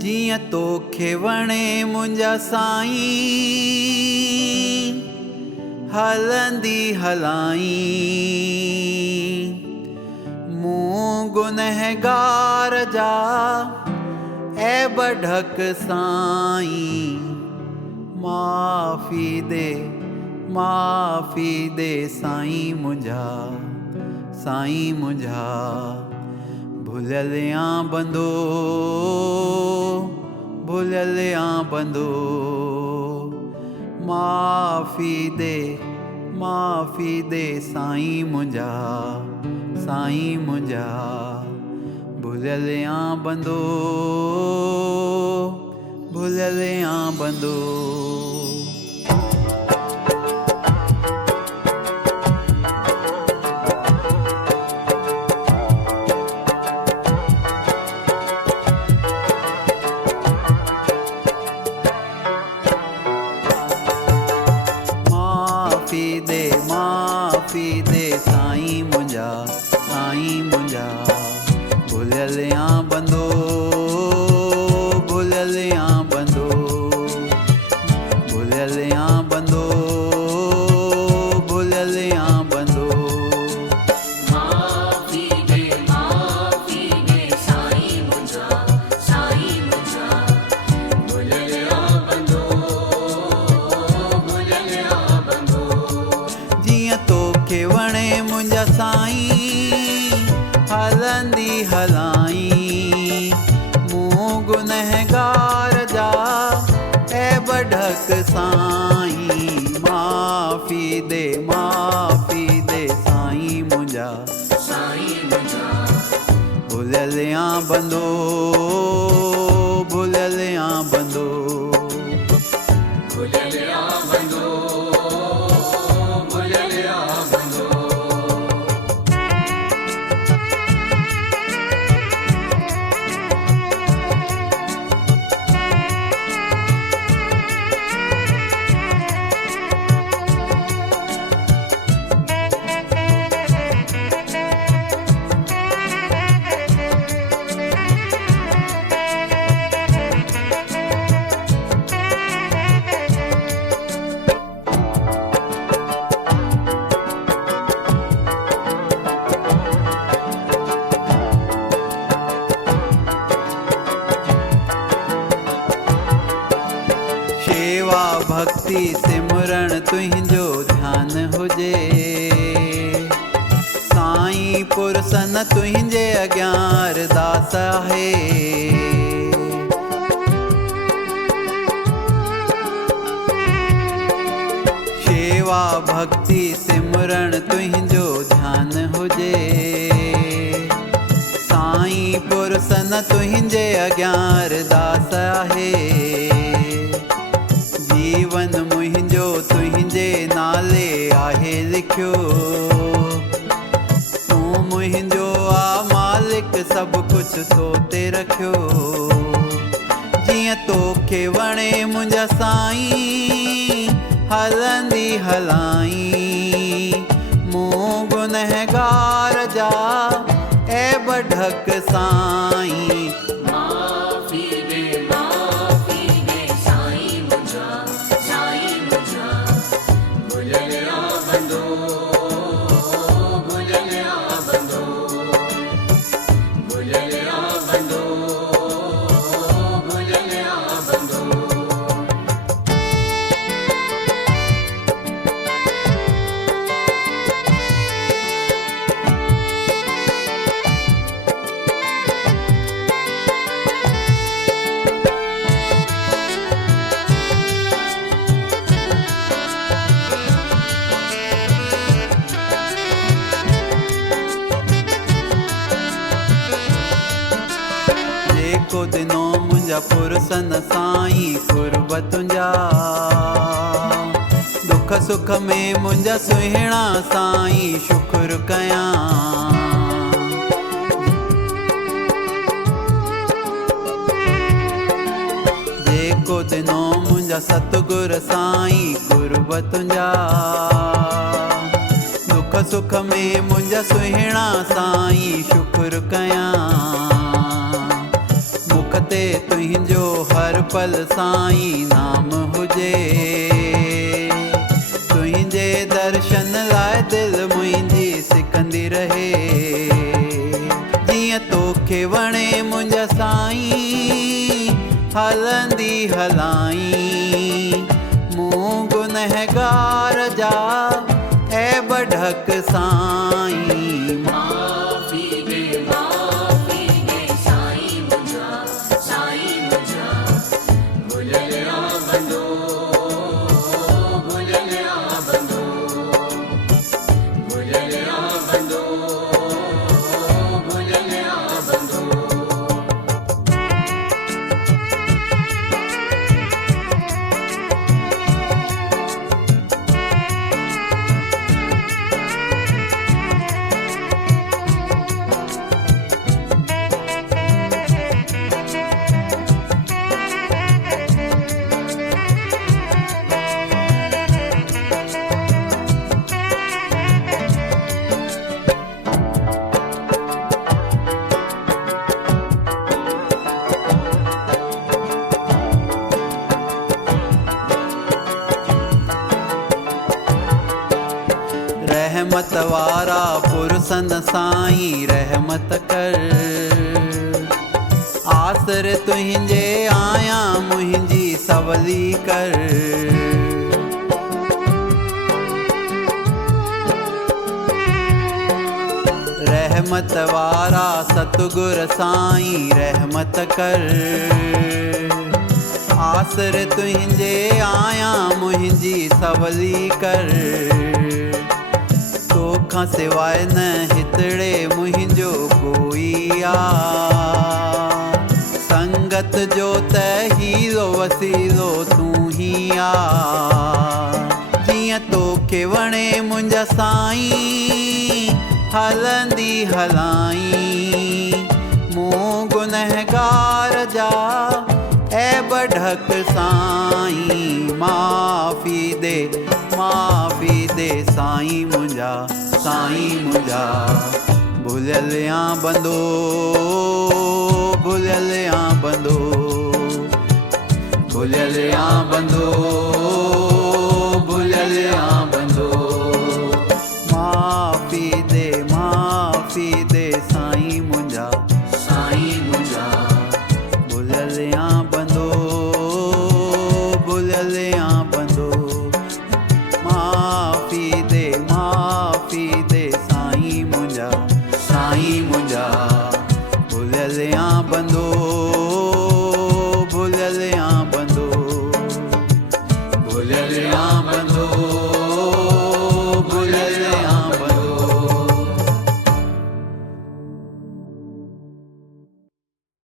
जियं तोखे वणे मुंहिंजा साईं हलंदी हलाईं। मूं गुनहगार जा ऐब ढक साईं माफ़ी दे साईं मुंहिंजा भुलियल आं बंदो माफ़ी दे साईं मुंहिंजा भुलियल आं बंदो। माफ़ी दे साईं मुंहिंजा भुलियल आं बंदो भुलियल आं बंदो माफ़ी दे साईं मुंहिंजा भुलियल आं बंदो। जियं तोखे वणे मुंहिंजा साईं हलंदी हलाईं। मूं गुनहगार जा ऐब ढक साईं माफ़ी दे साईं मुंहिंजा भुलियल आं बंदो भुलियल आं बंदो। सेवा भक्ति सिमरण तुंहिंजो ध्यान हुजे साईं पुरसन तुंहिंजे अॻियां अरदास आहे। सेवा भक्ति सिमरण तुंहिंजो ध्यान हुजे साईं पुरसन तुंहिंजे अॻियां अरदास आहे। जीवन मुंहिंजो तुंहिंजे नाले आहे लिखियो तूं मुंहिंजो आ मालिक सभु कुझु तो ते रखियो। जियं तोखे वणे मुंहिंजा साईं हलंदी हलाईं। मूं गुनहगार जा ऐब ढक साईं माफ़ी दे साईं मुंहिंजा भुलियल आं बंदो जेको दिनो मुंहिंजा पुरसन साईं कुर्ब तुंहिंजा दुख सुख में मुंहिंजा सुहिणा साईं शुक्र कयां। जेको दिनो मुंहिंजा सतगुर साईं कुर्ब तुंहिंजा दुख सुख में मुंहिंजा सुहिणा साईं शुक्र कयां। मुख ते तुंहिंजो हर पल साईं नाम हुजे। तुंहिंजे दर्शन लाइ दिलि मुंहिंजी सिकंदी रहे। जीअं तोखे वणे मुंहिंजा साईं हलंदी हलाई। मूं गुनहगार जा ऐब ढक साईं। माफ़ी दे साईं मुंहिंजा भुलिया बंदो भुलिया बंदो भुलिया बंदो भुलिया बंदो। रहमत वारा पुरसन साईं रहमत कर। आसर तुंहिंजे आया मुंहिंजी सवली कर। रहमत वारा सतगुर साईं रहमत कर। आसर तुंहिंजे आया मुंहिंजी सवली कर। तोखां सिवाय न हितड़े मुंहिंजो कोई आ। संगत जो त हीरो वसीलो तूं ही आ। जीअं तोखे वणे मुंहिंजा साईं हलंदी हलाई। मूं गुनहगार जा ऐब ढक साईं। माफ़ी दे साईं मुंहिंजा भुलिया बंदो भुलिया बंदो भुलिया बंदो भुलिया बंदो। माफ़ी दे साईं मुंहिंजा भुलिया बंदो भुलिया बंदो। माफ़ी दे साईं मुंहिंजा भुलिया बंदो